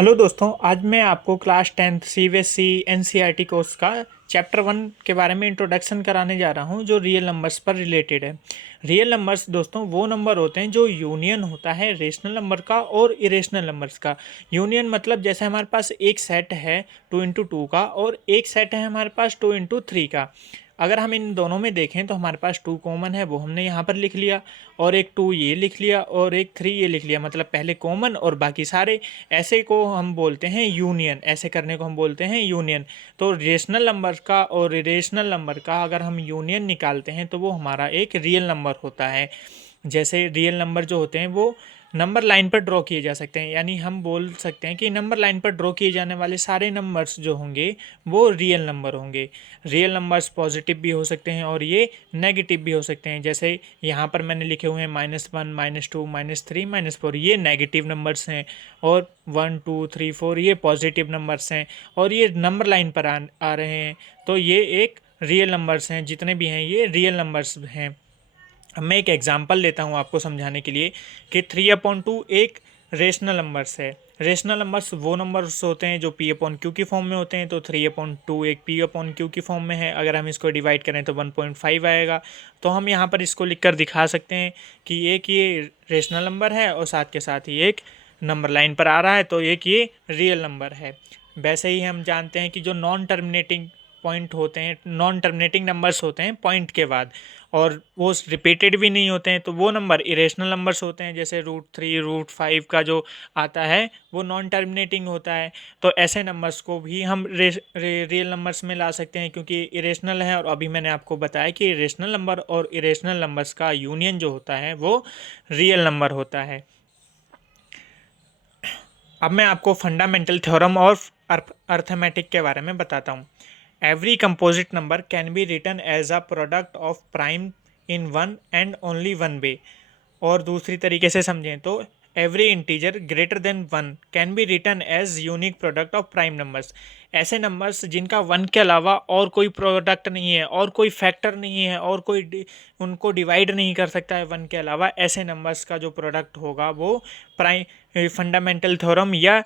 Hello दोस्तों, आज मैं आपको class 10th CBSE NCERT course का चैप्टर 1 के बारे में इंट्रोडक्शन कराने जा रहा हूं जो रियल नंबर्स पर रिलेटेड है। रियल नंबर्स दोस्तों वो नंबर होते हैं जो यूनियन होता है रेशनल नंबर का और इरेशनल नंबर्स का। यूनियन मतलब जैसे हमारे पास एक सेट है 2 into 2 का और एक सेट है हमारे पास 2 into 3 का। अगर हम इन दोनों में देखें तो हमारे पास 2 कॉमन है, वो हमने यहाँ पर लिख लिया, और एक 2 ये लिख लिया और एक 3 ये लिख लिया, मतलब पहले कॉमन और बाकी सारे। ऐसे को हम बोलते हैं यूनियन, ऐसे करने को हम बोलते हैं यूनियन। तो रेशनल नंबर का और इरेशनल नंबर का अगर हम यूनियन निकालते हैं तो वो हमारा एक रियल नंबर होता है। जैसे रियल नंबर जो होते हैं वो नंबर लाइन पर ड्रॉ किए जा सकते हैं, यानी हम बोल सकते हैं कि नंबर लाइन पर ड्रॉ किए जाने वाले सारे नंबर्स जो होंगे वो रियल नंबर होंगे। रियल नंबर्स पॉजिटिव भी हो सकते हैं और ये नेगेटिव भी हो सकते हैं। जैसे यहाँ पर मैंने लिखे हुए हैं -1, -2, -3, -4, ये नेगेटिव नंबर्स हैं, और 1, 2, 3, 4 ये पॉजिटिव नंबर्स हैं, और ये नंबर लाइन पर आ रहे हैं, तो ये एक रियल नंबर्स हैं। जितने भी हैं ये रियल नंबर्स हैं। अब मैं एक एग्जांपल लेता हूँ आपको समझाने के लिए कि 3/2 एक रेशनल नंबर्स है। रेशनल नंबर्स वो नंबर्स होते हैं जो P/Q की फॉर्म में होते हैं, तो 3/2 एक P/Q की फॉर्म में है। अगर हम इसको डिवाइड करें तो 1.5 आएगा। तो हम यहाँ पर इसको लिखकर दिखा सकते हैं कि एक ये रेशनल नंबर है और साथ के साथ ही एक नंबर लाइन पर आ रहा है, तो एक ये रियल नंबर है। वैसे ही हम जानते हैं कि जो नॉन टर्मिनेटिंग पॉइंट होते हैं, नॉन टर्मिनेटिंग नंबर्स होते हैं पॉइंट के बाद, और वो रिपीटेड भी नहीं होते हैं, तो वो नंबर इरेशनल नंबर्स होते हैं। जैसे √3 √5 का जो आता है वो नॉन टर्मिनेटिंग होता है। तो ऐसे नंबर्स को भी हम रियल नंबर्स में ला सकते हैं क्योंकि इरेशनल है। और अभी मैंने आपको बताया कि रेशनल नंबर और इरेशनल नंबर्स का यूनियन जो होता है वो रियल नंबर होता है। अब मैं आपको फंडामेंटल थ्योरम और अर्थमेटिक के बारे में बताता हूँ। Every composite number can be written as a product of prime in one and only one way. और दूसरी तरीके से समझें तो every integer greater than 1 can be written as unique product of prime numbers. ऐसे नंबर्स जिनका 1 के अलावा और कोई प्रोडक्ट नहीं है और कोई फैक्टर नहीं है और कोई उनको डिवाइड नहीं कर सकता है 1 के अलावा, ऐसे नंबर्स का जो प्रोडक्ट होगा वो प्राइम फंडामेंटल थ्योरम या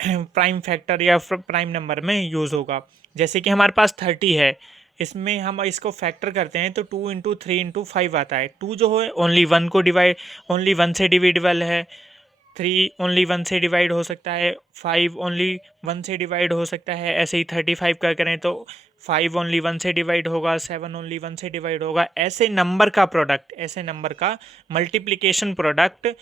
प्राइम फैक्टर या प्राइम नंबर में यूज़ होगा। जैसे कि हमारे पास 30 है, इसमें हम इसको फैक्टर करते हैं तो 2 × 3 × 5 आता है। 2 जो है ओनली वन से डिविडेबल है, 3 ओनली 1 से डिवाइड हो सकता है, 5 ओनली 1 से डिवाइड हो सकता है। ऐसे ही 35 का करें तो 5 ओनली 1 से डिवाइड होगा, 7 ओनली 1 से डिवाइड होगा। ऐसे नंबर का प्रोडक्ट, ऐसे नंबर का मल्टीप्लिकेशन प्रोडक्ट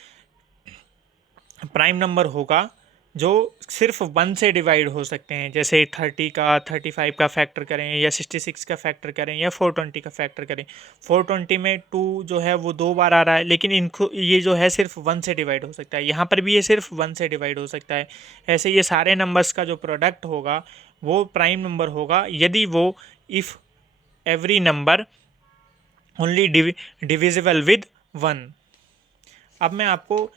प्राइम नंबर होगा जो सिर्फ 1 से डिवाइड हो सकते हैं। जैसे 30 का 35 का फैक्टर करें, या 66 का फैक्टर करें, या 420 का फैक्टर करें। 420 में 2 जो है वो 2 बार आ रहा है, लेकिन इनको ये जो है सिर्फ 1 से डिवाइड हो सकता है। यहाँ पर भी ये सिर्फ 1 से डिवाइड हो सकता है। ऐसे ये सारे नंबर्स का जो प्रोडक्ट होगा वो प्राइम नंबर होगा यदि वो if every number only divisible with 1। अब मैं आपको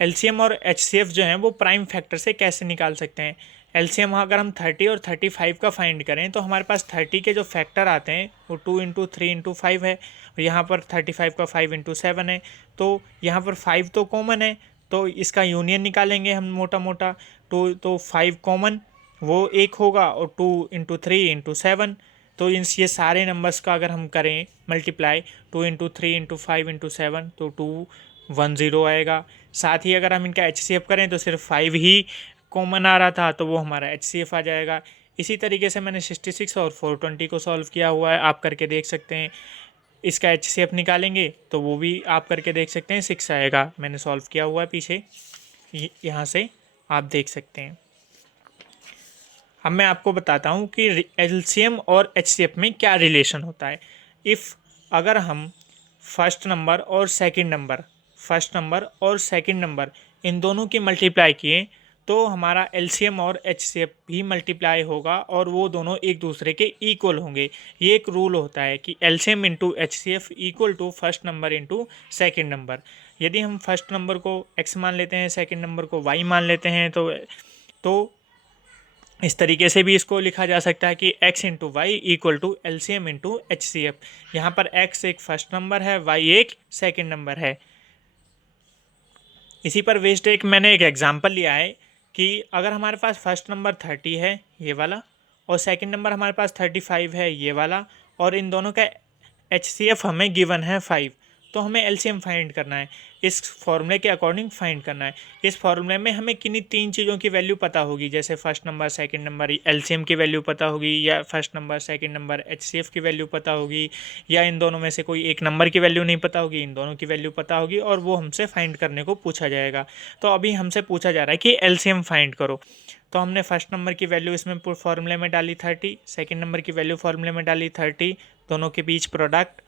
एलसीएम और एचसीएफ जो हैं वो प्राइम फैक्टर से कैसे निकाल सकते हैं। एलसीएम अगर हम 30 और 35 का फाइंड करें तो हमारे पास 30 के जो फैक्टर आते हैं वो 2 × 3 × 5 है, और यहाँ पर 35 का 5 × 7 है। तो यहाँ पर 5 तो कॉमन है, तो इसका यूनियन निकालेंगे हम मोटा मोटा। तो 5 कॉमन वो एक होगा, और 2 × 3 × 7, तो ये सारे नंबर्स का अगर हम करें मल्टीप्लाई 2 × 3 × 5 × 7 तो 210 आएगा। साथ ही अगर हम इनका एचसीएफ करें तो सिर्फ 5 ही कॉमन आ रहा था, तो वो हमारा एचसीएफ आ जाएगा। इसी तरीके से मैंने 66 और 420 को सॉल्व किया हुआ है, आप करके देख सकते हैं। इसका एचसीएफ निकालेंगे तो वो भी आप करके देख सकते हैं, 6 आएगा। मैंने सॉल्व किया हुआ है पीछे, यहाँ से आप देख सकते हैं। अब मैं आपको बताता हूँ कि एलसीएम और एचसीएफ में क्या रिलेशन होता है। अगर हम फर्स्ट नंबर और सेकंड नंबर इन दोनों की मल्टीप्लाई किए तो हमारा एलसीएम और एचसीएफ भी मल्टीप्लाई होगा, और वो दोनों एक दूसरे के इक्वल होंगे। ये एक रूल होता है कि LCM into HCF equal to first number into second number. यदि हम फर्स्ट नंबर को x मान लेते हैं, सेकेंड नंबर को y मान लेते हैं, तो इस तरीके से भी इसको लिखा जा सकता है कि x into y equal to LCM into HCF. यहाँ पर x एक फर्स्ट नंबर है, y एक सेकेंड नंबर है। इसी पर बेस्ड मैंने एक एग्जांपल लिया है कि अगर हमारे पास फर्स्ट नंबर 30 है ये वाला, और सेकंड नंबर हमारे पास 35 है ये वाला, और इन दोनों का HCF हमें गिवन है 5, तो हमें LCM फाइंड करना है, इस फॉर्मूले के अकॉर्डिंग फाइंड करना है। इस फॉर्मूले में हमें किन्हीं 3 चीज़ों की वैल्यू पता होगी, जैसे first number, second number, LCM की वैल्यू पता होगी, या first number second number HCF की वैल्यू पता होगी, या इन दोनों में से कोई एक नंबर की वैल्यू नहीं पता होगी, इन दोनों की वैल्यू पता होगी, और वो हमसे फाइंड करने को पूछा जाएगा। तो अभी हमसे पूछा जा रहा है कि LCM फाइंड करो। तो हमने फर्स्ट नंबर की वैल्यू इसमें फॉर्मूले में डाली 30, सेकंड नंबर की वैल्यू फॉर्मूले में डाली 30, दोनों के बीच प्रोडक्ट,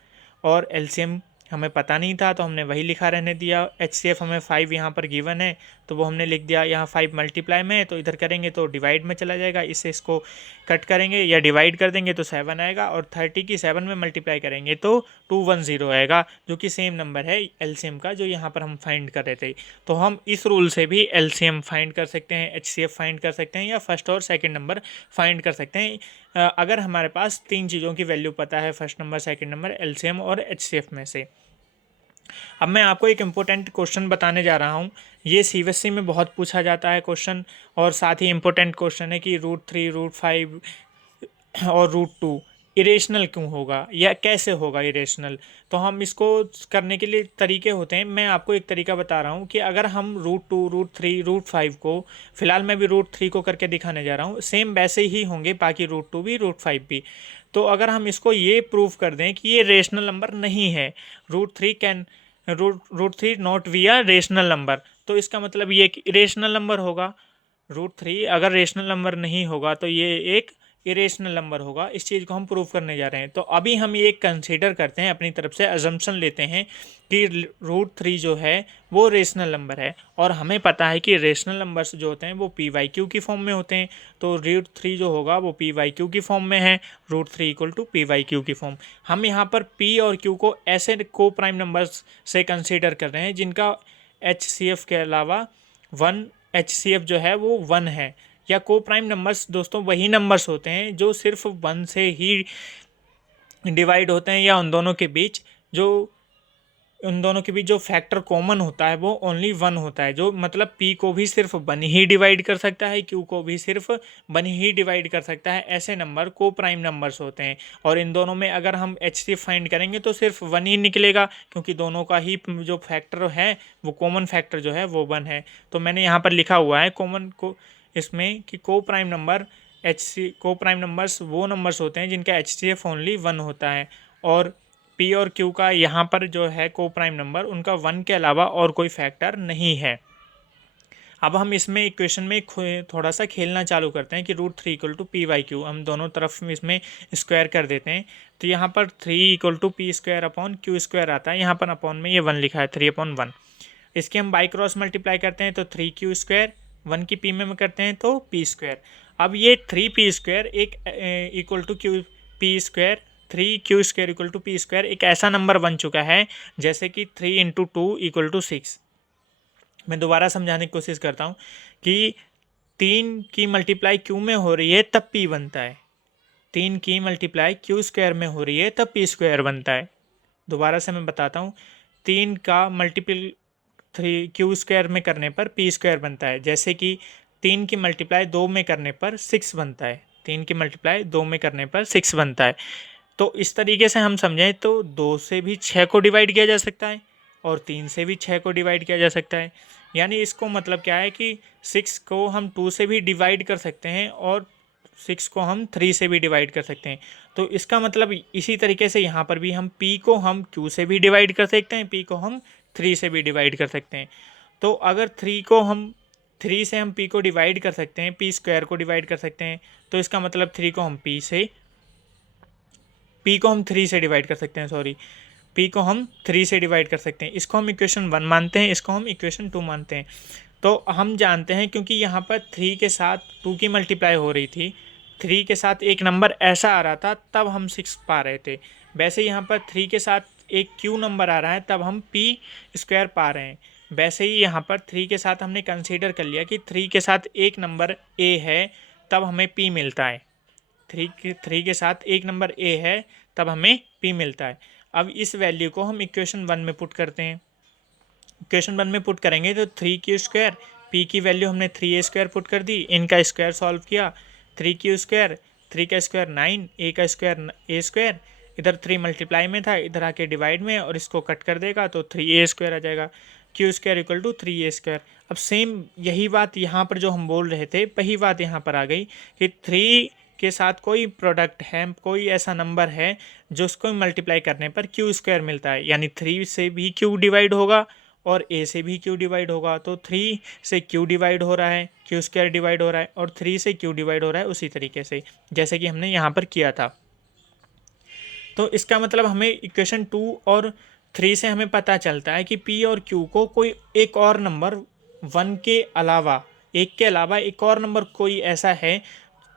और LCM हमें पता नहीं था तो हमने वही लिखा रहने दिया। HCF हमें 5 यहाँ पर गिवन है तो वो हमने लिख दिया, यहाँ 5 मल्टीप्लाई में है तो इधर करेंगे तो डिवाइड में चला जाएगा, इससे इसको कट करेंगे या डिवाइड कर देंगे तो 7 आएगा, और 30 की 7 में मल्टीप्लाई करेंगे तो 210 आएगा, जो कि सेम नंबर है LCM का जो यहाँ पर हम फाइंड कर रहे थे। तो हम इस रूल से भी LCM फाइंड कर सकते हैं, HCF फाइंड कर सकते हैं, या फर्स्ट और सेकेंड नंबर फाइंड कर सकते हैं, अगर हमारे पास 3 चीज़ों की वैल्यू पता है, first number, second number, LCM और HCF में से। अब मैं आपको एक इम्पोर्टेंट क्वेश्चन बताने जा रहा हूँ, ये CBSE में बहुत पूछा जाता है क्वेश्चन, और साथ ही इम्पोर्टेंट क्वेश्चन है कि √3, √5 और √2 इरेशनल क्यों होगा या कैसे होगा इरेशनल। तो हम इसको करने के लिए तरीके होते हैं, मैं आपको एक तरीका बता रहा हूँ कि अगर हम √2, √3, √5 को, फिलहाल मैं भी √3 को करके दिखाने जा रहा हूँ, सेम वैसे ही होंगे बाकी √2 भी, √5 भी। तो अगर हम इसको ये प्रूव कर दें कि ये रेशनल नंबर नहीं है, √3 not be a rational number, तो इसका मतलब ये एक इरेशनल नंबर होगा। √3 अगर रेशनल नंबर नहीं होगा तो ये एक इरेशनल नंबर होगा। इस चीज़ को हम प्रूव करने जा रहे हैं। तो अभी हम ये कंसीडर करते हैं, अपनी तरफ से अजम्पशन लेते हैं कि √3 जो है वो रेशनल नंबर है, और हमें पता है कि रेशनल नंबर्स जो होते हैं वो PYQ की फॉर्म में होते हैं। तो √3 जो होगा वो PYQ की फॉर्म में है, √3 = PYQ की फॉर्म। हम यहाँ पर P और Q को ऐसे को प्राइम नंबर्स से कंसीडर कर रहे हैं जिनका HCF के अलावा 1, HCF जो है वो 1 है। या को प्राइम नंबर्स दोस्तों वही नंबर्स होते हैं जो सिर्फ 1 से ही डिवाइड होते हैं, या उन दोनों के बीच जो फैक्टर कॉमन होता है वो ओनली 1 होता है, जो मतलब P को भी सिर्फ 1 ही डिवाइड कर सकता है, Q को भी सिर्फ 1 ही डिवाइड कर सकता है। ऐसे नंबर को प्राइम नंबर्स होते हैं, और इन दोनों में अगर हम HCF फाइंड करेंगे तो सिर्फ 1 ही निकलेगा, क्योंकि दोनों का ही जो फैक्टर है वो कॉमन फैक्टर जो है वो 1 है। तो मैंने यहाँ पर लिखा हुआ है कॉमन को इसमें कि को प्राइम नंबर्स वो नंबर्स होते हैं जिनका HCF ओनली 1 होता है, और P और Q का यहाँ पर जो है को प्राइम नंबर उनका 1 के अलावा और कोई फैक्टर नहीं है। अब हम इसमें इक्वेशन में थोड़ा सा खेलना चालू करते हैं कि √3 = PYQ, हम दोनों तरफ में इसमें स्क्वायर कर देते हैं। तो यहाँ पर 3 = P²/Q² आता है, यहाँ पर अपॉन में ये 1 लिखा है, 3/1। इसके हम बाई क्रॉस मल्टीप्लाई करते हैं तो 3Q², 1 की P में करते हैं तो P²। अब ये 3P² एक = P², 3Q² = P² एक ऐसा नंबर बन चुका है जैसे कि 3 × 2 = 6। मैं दोबारा समझाने की कोशिश करता हूँ कि 3 की मल्टीप्लाई Q में हो रही है तब P बनता है, 3 की मल्टीप्लाई Q² में हो रही है तब P² बनता है। दोबारा से मैं बताता हूँ, 3 का मल्टीपल 3Q² में करने पर P² बनता है, जैसे कि 3 की मल्टीप्लाई 2 में करने पर 6 बनता है, 3 की मल्टीप्लाई 2 में करने पर 6 बनता है। तो इस तरीके से हम समझें तो 2 से भी 6 को डिवाइड किया जा सकता है, और 3 से भी 6 को डिवाइड किया जा सकता है। यानी इसको मतलब क्या है कि 6 को हम 2 से भी डिवाइड कर सकते हैं, और 6 को हम 3 से भी डिवाइड कर सकते हैं। तो इसका मतलब इसी तरीके से यहाँ पर भी हम P को हम Q से भी डिवाइड कर सकते हैं, P को हम 3 से भी डिवाइड कर सकते हैं। तो अगर 3 से हम P को डिवाइड कर सकते हैं, P² को डिवाइड कर सकते हैं, तो इसका मतलब 3 को हम P को हम 3 से डिवाइड कर सकते हैं, P को हम 3 से डिवाइड कर सकते हैं। इसको हम इक्वेशन 1 मानते हैं, इसको हम इक्वेशन 2 मानते हैं। तो हम जानते हैं क्योंकि यहाँ पर 3 के साथ 2 की मल्टीप्लाई हो रही थी, 3 के साथ एक नंबर ऐसा आ रहा था तब हम 6 पा रहे थे। वैसे यहाँ पर 3 के साथ एक Q नंबर आ रहा है तब हम P² पा रहे हैं। वैसे ही यहाँ पर 3 के साथ हमने कंसीडर कर लिया कि 3 के साथ एक नंबर A है तब हमें P मिलता है, 3 के साथ एक नंबर A है तब हमें P मिलता है। अब इस वैल्यू को हम इक्वेशन 1 में पुट करते हैं। इक्वेशन 1 में पुट करेंगे तो 3Q² पी की वैल्यू हमने 3a² पुट कर दी, इनका स्क्वायर सॉल्व किया, 3q², 3 का स्क्वायर 9, a का स्क्वायर a², इधर 3 मल्टीप्लाई में था, इधर आके डिवाइड में, और इसको कट कर देगा तो 3a² आ जाएगा। q² equal to 3a²। अब सेम यही बात यहाँ पर जो हम बोल रहे थे वही बात यहाँ पर आ गई कि 3 के साथ कोई प्रोडक्ट है, कोई ऐसा नंबर है जो उसको मल्टीप्लाई करने पर q² मिलता है, यानी 3 से भी q डिवाइड होगा और a से भी q डिवाइड होगा। तो 3 से q डिवाइड हो रहा है, q² डिवाइड हो रहा है, और 3 से q डिवाइड हो रहा है उसी तरीके से जैसे कि हमने यहाँ पर किया था। तो इसका मतलब हमें इक्वेशन 2 और 3 से हमें पता चलता है कि p और q को कोई एक और नंबर 1 के अलावा, एक के अलावा एक और नंबर कोई ऐसा है,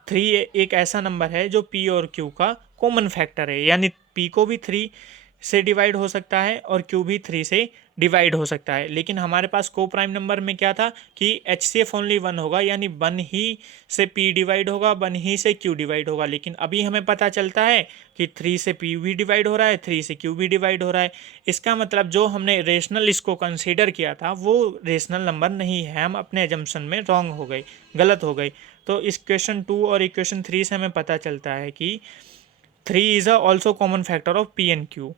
3 एक ऐसा नंबर है जो p और q का कॉमन फैक्टर है, यानी p को भी 3 से डिवाइड हो सकता है और q भी 3 से डिवाइड हो सकता है। लेकिन हमारे पास को प्राइम नंबर में क्या था कि HCF ओनली 1 होगा, यानी 1 ही से p डिवाइड होगा, 1 ही से q डिवाइड होगा। लेकिन अभी हमें पता चलता है कि 3 से p भी डिवाइड हो रहा है, 3 से q भी डिवाइड हो रहा है। इसका मतलब जो हमने रेशनल इसको कंसीडर किया था वो रेशनल नंबर नहीं है, हम अपने एजम्पशन में रॉन्ग हो गए, गलत हो गए। तो इस क्वेश्चन 2 और इक्वेशन 3 से हमें पता चलता है कि 3 is a also common factor of p and q।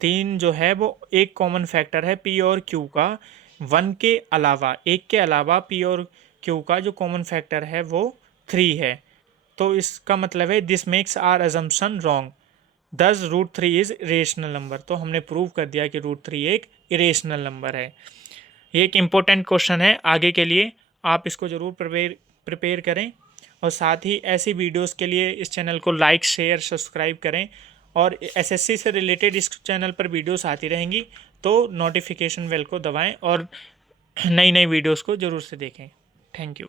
3 जो है वो एक कॉमन फैक्टर है p और q का, 1 के अलावा, एक के अलावा p और q का जो कॉमन फैक्टर है वो 3 है। तो इसका मतलब है this makes are assumption wrong, दस √3 इज रेशनल नंबर। तो हमने प्रूव कर दिया कि √3 एक इरेशनल नंबर है। ये एक इम्पोर्टेंट क्वेश्चन है आगे के लिए, आप इसको ज़रूर प्रिपेयर करें, और साथ ही ऐसी वीडियोस के लिए इस चैनल को लाइक, शेयर, सब्सक्राइब करें। और एसएससी से रिलेटेड इस चैनल पर वीडियोस आती रहेंगी, तो नोटिफिकेशन बेल को दबाएं और नई नई वीडियोस को ज़रूर से देखें। Thank you.